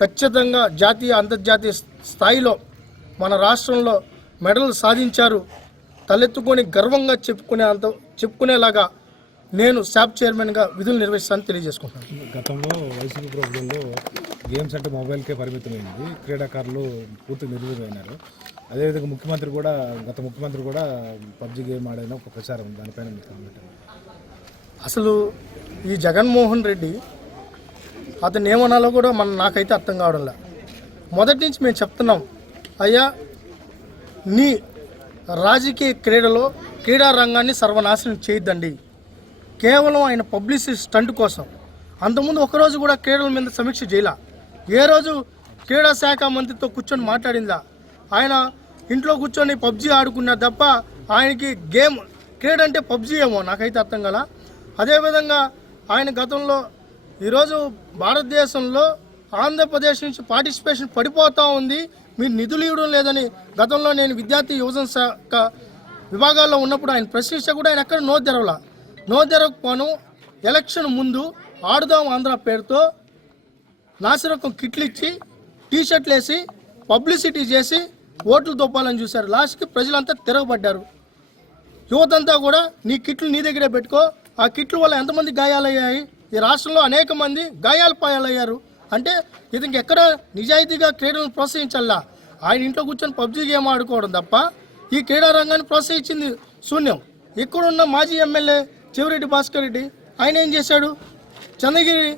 ఖచ్చితంగా జాతీయ అంతర్జాతీయ స్థాయిలో మన రాష్ట్రంలో మెడల్ సాధించారు తలెత్తుకొని గర్వంగా చెప్పుకునే అంత చెప్పుకునేలాగా నేను శాప్ చైర్మన్గా విధులు నిర్వహిస్తానని తెలియజేసుకుంటున్నాను. గతంలో వైసీపీ ప్రభుత్వంలో గేమ్స్ అంటే మొబైల్కే పరిమితమైంది. క్రీడాకారులు పూర్తి నిర్వీర్యమైనారు. అదేవిధంగా ముఖ్యమంత్రి కూడా గత ముఖ్యమంత్రి కూడా పబ్జి గేమ్ ఆడిన ఒక ప్రచారం దానిపైన? అసలు ఈ జగన్మోహన్ రెడ్డి అతను ఏమనాలో కూడా మన నాకైతే అర్థం కావడంలే. మొదటి నుంచి మేము చెప్తున్నాం అయ్యా నీ రాజకీయ క్రీడలో క్రీడా రంగాన్ని సర్వనాశనం చేయొద్దండి. కేవలం ఆయన పబ్లిసిటీ స్టంట్ కోసం. అంతకుముందు ఒకరోజు కూడా క్రీడల మీద సమీక్ష చేయలా. ఏ రోజు క్రీడా శాఖ మంత్రితో కూర్చొని మాట్లాడిందా? ఆయన ఇంట్లో కూర్చొని పబ్జి ఆడుకున్నా తప్ప ఆయనకి గేమ్ క్రీడ అంటే పబ్జి ఏమో నాకైతే అర్థం కదా అదేవిధంగా ఆయన గతంలో ఈరోజు భారతదేశంలో ఆంధ్రప్రదేశ్ నుంచి పార్టిసిపేషన్ పడిపోతూ ఉంది. మీరు నిధులు ఇవ్వడం లేదని గతంలో నేను విద్యార్థి యువజన శాఖ విభాగాల్లో ఉన్నప్పుడు ఆయన ప్రశ్నిస్తే కూడా ఆయన ఎక్కడ నో తెరవల. నో తెరవకపోను ఎలక్షన్ ముందు ఆడుదాం ఆంధ్ర పేరుతో నాసిరకం కిట్లు ఇచ్చి టీషర్ట్లు వేసి పబ్లిసిటీ చేసి ఓట్లు దొప్పాలని చూశారు. లాస్ట్కి ప్రజలంతా తిరగబడ్డారు యువతంతా కూడా నీ కిట్లు నీ దగ్గరే పెట్టుకో. ఆ కిట్లు వల్ల ఎంతమంది గాయాలయ్యాయి? ఈ రాష్ట్రంలో అనేక మంది గాయాలు పాయాలయ్యారు అంటే ఇతనికి ఎక్కడ నిజాయితీగా క్రీడలను ప్రోత్సహించాలా ఆయన ఇంట్లో కూర్చొని పబ్జి గేమ్ ఆడుకోవడం తప్ప ఈ క్రీడా రంగాన్ని ప్రోత్సహించింది శూన్యం. ఇక్కడున్న మాజీ ఎమ్మెల్యే చెవిరెడ్డి భాస్కర్ రెడ్డి ఆయన ఏం చేశాడు? చంద్రగిరి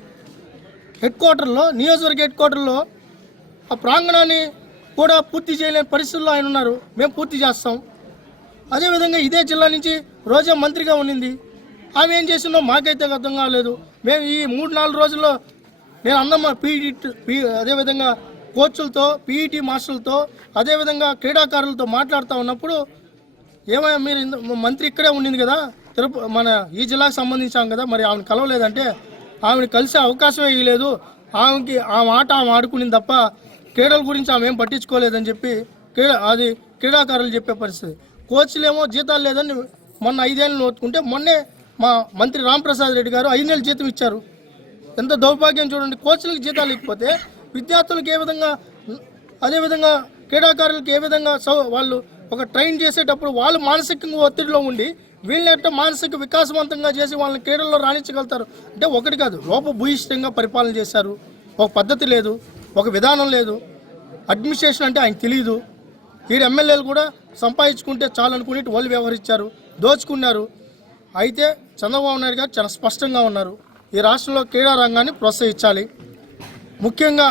హెడ్ క్వార్టర్లో నియోజకవర్గ హెడ్ క్వార్టర్లో ఆ ప్రాంగణాన్ని కూడా పూర్తి చేయలేని పరిస్థితుల్లో ఆయన ఉన్నారు. మేము పూర్తి చేస్తాం. అదేవిధంగా ఇదే జిల్లా నుంచి రోజా మంత్రిగా ఉండింది ఆమె ఏం చేసిందో మాకైతే అర్థం కాలేదు. మేము ఈ మూడు నాలుగు రోజుల్లో నేను అందమ్మ పీఈటీ పీ అదేవిధంగా కోచ్లతో పీఈటీ మాస్టర్లతో అదేవిధంగా క్రీడాకారులతో మాట్లాడుతూ ఉన్నప్పుడు ఏమైనా మీరు మంత్రి ఇక్కడే ఉండింది కదా తిరుపతి మన ఈ జిల్లాకు సంబంధించాం కదా మరి ఆమెను కలవలేదంటే ఆమెను కలిసే అవకాశమే ఇవ్వలేదు ఆమెకి ఆమె ఆట ఆమె ఆడుకునింది తప్ప క్రీడల గురించి ఆమె ఏం పట్టించుకోలేదని చెప్పి క్రీడ అది క్రీడాకారులు చెప్పే పరిస్థితి. కోచ్లేమో జీతాలు లేదని మొన్న ఐదేళ్ళు నోచుకుంటే మొన్నే మా మంత్రి రాంప్రసాద్ రెడ్డి గారు ఐదు నెలలు జీతం ఇచ్చారు. ఎంత దౌర్భాగ్యం చూడండి కోచ్లకు జీతాలు ఇకపోతే విద్యార్థులకు ఏ విధంగా అదేవిధంగా క్రీడాకారులకు ఏ విధంగా సౌ వాళ్ళు ఒక ట్రైన్ చేసేటప్పుడు వాళ్ళు మానసికంగా ఒత్తిడిలో ఉండి వీళ్ళని ఎట్ట మానసిక వికాసవంతంగా చేసి వాళ్ళని క్రీడల్లో రాణించగలుగుతారు? అంటే ఒకటి కాదు లోపభూయిష్టంగా పరిపాలన చేశారు. ఒక పద్ధతి లేదు ఒక విధానం లేదు. అడ్మినిస్ట్రేషన్ అంటే ఆయన తెలియదు వీడు ఎమ్మెల్యేలు కూడా సంపాదించుకుంటే చాలు అనుకుని వాళ్ళు వ్యవహరించారు దోచుకున్నారు. అయితే చంద్రబాబు నాయుడు గారు చాలా స్పష్టంగా ఉన్నారు. ఈ రాష్ట్రంలో క్రీడా రంగాన్ని ప్రోత్సహించాలి. ముఖ్యంగా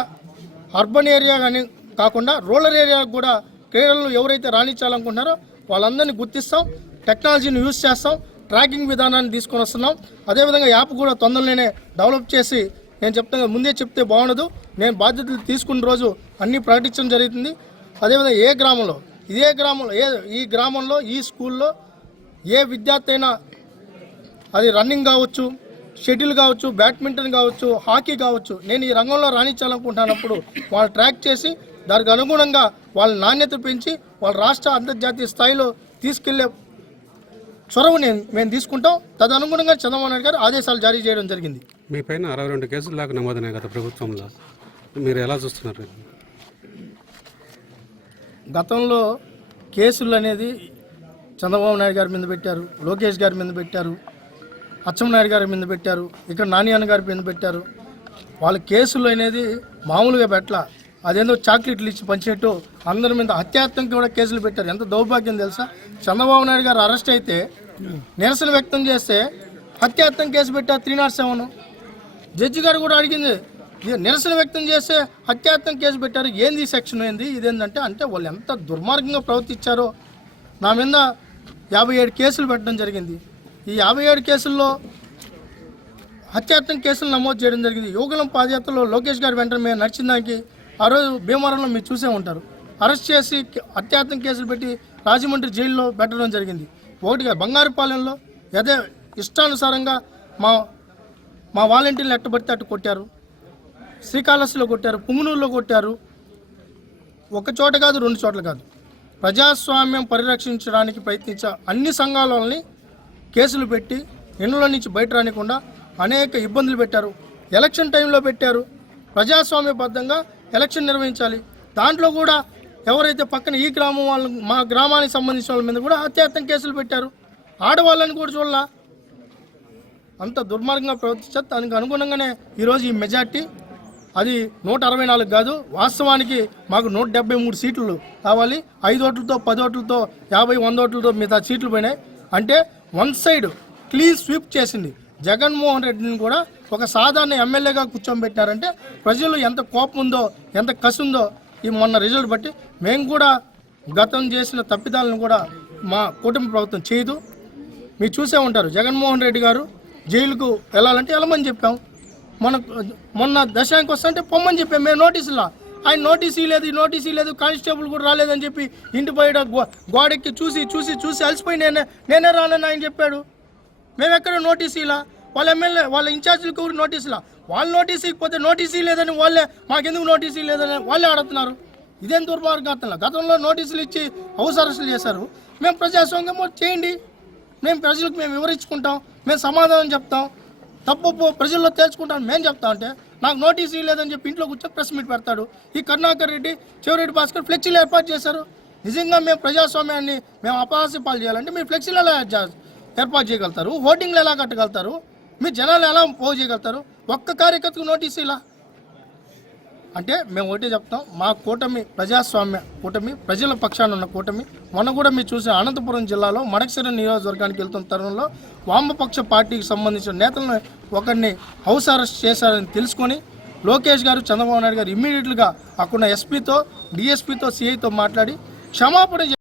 అర్బన్ ఏరియా కానీ కాకుండా రూరల్ ఏరియాకు కూడా క్రీడలను ఎవరైతే రాణించాలనుకుంటున్నారో వాళ్ళందరినీ గుర్తిస్తాం. టెక్నాలజీని యూజ్ చేస్తాం. ట్రాకింగ్ విధానాన్ని తీసుకొని వస్తున్నాం. అదేవిధంగా యాప్ కూడా తొందరలోనే డెవలప్ చేసి నేను చెప్తాను ముందే చెప్తే బాగుండదు. నేను బాధ్యతలు తీసుకున్న రోజు అన్నీ ప్రకటించడం జరుగుతుంది. అదేవిధంగా ఏ గ్రామంలో ఇదే గ్రామంలో ఏ ఈ గ్రామంలో ఈ స్కూల్లో ఏ విద్యార్థి అయినా అది రన్నింగ్ కావచ్చు షటిల్ కావచ్చు బ్యాడ్మింటన్ కావచ్చు హాకీ కావచ్చు నేను ఈ రంగంలో రాణించాలనుకుంటున్నప్పుడు వాళ్ళు ట్రాక్ చేసి దానికి అనుగుణంగా వాళ్ళ నాణ్యత పెంచి వాళ్ళ రాష్ట్ర అంతర్జాతీయ స్థాయిలో తీసుకెళ్ళే చొరవ నేను మేము తీసుకుంటాం. తదనుగుణంగా చంద్రబాబు నాయుడు గారు ఆదేశాలు జారీ చేయడం జరిగింది. మీ పైన అరవై రెండు కేసులు దాకా నమోదైనాయి గత ప్రభుత్వంలో. మీరు ఎలా చూస్తున్నారు గతంలో కేసులు అనేది చంద్రబాబు నాయుడు గారి మీద పెట్టారు లోకేష్ గారి మీద పెట్టారు. అచ్చెన్నాయుడు గారి మీద పెట్టారు ఇక్కడ నానియన్న గారి మీద పెట్టారు. వాళ్ళ కేసులు అనేది మామూలుగా పెట్టల. అదేందో చాక్లెట్లు ఇచ్చి పంచేట్టు అందరి మీద హత్యాత్మకంగా కూడా కేసులు పెట్టారు. ఎంత దౌర్భాగ్యం తెలుసా? చంద్రబాబు నాయుడు గారు అరెస్ట్ అయితే నిరసన వ్యక్తం చేస్తే హత్యాత్మకం కేసు పెట్టారు త్రీ నాట్ సెవెన్ జడ్జి గారు కూడా అడిగింది నిరసన వ్యక్తం చేస్తే హత్యాత్మక కేసు పెట్టారు? ఏంది సెక్షన్ ఏంది? ఇదేంటంటే అంటే వాళ్ళు ఎంత దుర్మార్గంగా ప్రవర్తించారో. నా మీద యాభై ఏడు కేసులు పెట్టడం జరిగింది. ఈ యాభై ఏడు కేసుల్లో హత్యాత్మక కేసులు నమోదు చేయడం జరిగింది. యువకులం పాదయాత్రలో లోకేష్ గారి వెంటనే మేము నడిచిన దానికి ఆ రోజు భీమవరంలో మీరు చూసే ఉంటారు. అరెస్ట్ చేసి హత్యాత్మక కేసులు పెట్టి రాజమండ్రి జైల్లో పెట్టడం జరిగింది. ఒకటిగా బంగారుపాలెంలో అదే ఇష్టానుసారంగా మా మా వాలంటీర్లు ఎట్టబడితే అట్టు కొట్టారు. శ్రీకాళహస్తిలో కొట్టారు పుంగునూరులో కొట్టారు. ఒక చోట కాదు రెండు చోట్ల కాదు. ప్రజాస్వామ్యం పరిరక్షించడానికి ప్రయత్నించే అన్ని సంఘాలని కేసులు పెట్టి ఇళ్ళ నుంచి బయట రానికుండా అనేక ఇబ్బందులు పెట్టారు. ఎలక్షన్ టైంలో పెట్టారు. ప్రజాస్వామ్యబద్ధంగా ఎలక్షన్ నిర్వహించాలి. దాంట్లో కూడా ఎవరైతే పక్కన ఈ గ్రామం వాళ్ళు మా గ్రామానికి సంబంధించిన వాళ్ళ మీద కూడా హత్యాయత్నం కేసులు పెట్టారు. ఆడవాళ్ళని కూడా చూడాల. అంత దుర్మార్గంగా ప్రవర్తించారు దానికి అనుగుణంగానే ఈరోజు ఈ మెజార్టీ. అది నూట అరవై నాలుగు కాదు. వాస్తవానికి మాకు నూట డెబ్బై మూడు సీట్లు కావాలి. ఐదు ఓట్లతో పది ఓట్లతో యాభై వంద ఓట్లతో మిగతా సీట్లు పోయినాయి. అంటే వన్ సైడ్ క్లీన్ స్వీప్ చేసింది. జగన్మోహన్ రెడ్డిని కూడా ఒక సాధారణ ఎమ్మెల్యేగా కూర్చోబెట్టారంటే ప్రజలు ఎంత కోపం ఉందో ఎంత కసి ఉందో ఈ మొన్న రిజల్ట్ బట్టి మేము కూడా గతం చేసిన తప్పిదాలను కూడా మా కుటుంబ ప్రభుత్వం చేయదు. మీరు చూసే ఉంటారు జగన్మోహన్ రెడ్డి గారు జైలుకు వెళ్ళాలంటే వెళ్ళమని చెప్పాం. మన మొన్న దశానికి వస్తుంటే పొమ్మని చెప్పాం. మేము నోటీసులా ఆయన నోటీస్ ఇవ్వలేదు ఈ నోటీస్ ఇవ్వలేదు కానిస్టేబుల్ కూడా రాలేదని చెప్పి ఇంటి బయట గోడెక్కి చూసి చూసి చూసి అలసిపోయి నేనే నేనే రానని ఆయన చెప్పాడు. మేము ఎక్కడ నోటీస్ ఇలా వాళ్ళ ఎమ్మెల్యే వాళ్ళ ఇన్ఛార్జీలకు కూడా నోటీసులా వాళ్ళు నోటీస్ ఇవ్వకపోతే నోటీస్ ఇవ్వలేదని వాళ్ళే మాకెందుకు నోటీస్ ఇవ్వలేదని వాళ్ళే అడుగుతున్నారు ఇదేం దుర్మార్గం గతంలో నోటీసులు ఇచ్చి హౌస్ అరెస్టులు చేశారు. మేము ప్రజాస్వామ్యం చేయండి. మేము ప్రజలకు మేము వివరించుకుంటాం. మేము సమాధానం చెప్తాం. తప్పు ప్రజల్లో తేల్చుకుంటాం మేము చెప్తాం అంటే నాకు నోటీస్ ఇవ్వలేదని చెప్పి ఇంట్లో కూర్చొని ప్రెస్ మీట్ పెడతాడు. ఈ కరుణాకర్ రెడ్డి చెవిరెడ్డి భాస్కర్ ఫ్లెక్సీలు ఏర్పాటు చేశారు. నిజంగా మేము ప్రజాస్వామ్యాన్ని మేము అపహాస్య పాలు చేయాలంటే మీరు ఫ్లెక్సీలు ఎలా ఏర్పాటు చేయగలుగుతారు? హోర్డింగ్లు ఎలా కట్టగలుగుతారు? మీ జనాలు ఎలా పోగు చేయగలుగుతారు? ఒక్క కార్యకర్తకు నోటీస్ ఇలా అంటే మేము ఒకటే చెప్తాం మా కూటమి ప్రజాస్వామ్య కూటమి ప్రజల పక్షాన ఉన్న కూటమి. మొన్న కూడా మీరు చూసిన అనంతపురం జిల్లాలో మడకసిర నియోజకవర్గానికి వెళ్తున్న తరుణంలో వామపక్ష పార్టీకి సంబంధించిన నేతలను ఒకరిని హౌస్ అరెస్ట్ చేశారని తెలుసుకొని లోకేష్ గారు చంద్రబాబు నాయుడు గారు ఇమ్మీడియట్గా అక్కడ ఎస్పీతో డిఎస్పీతో సిఐతో మాట్లాడి క్షమాపణ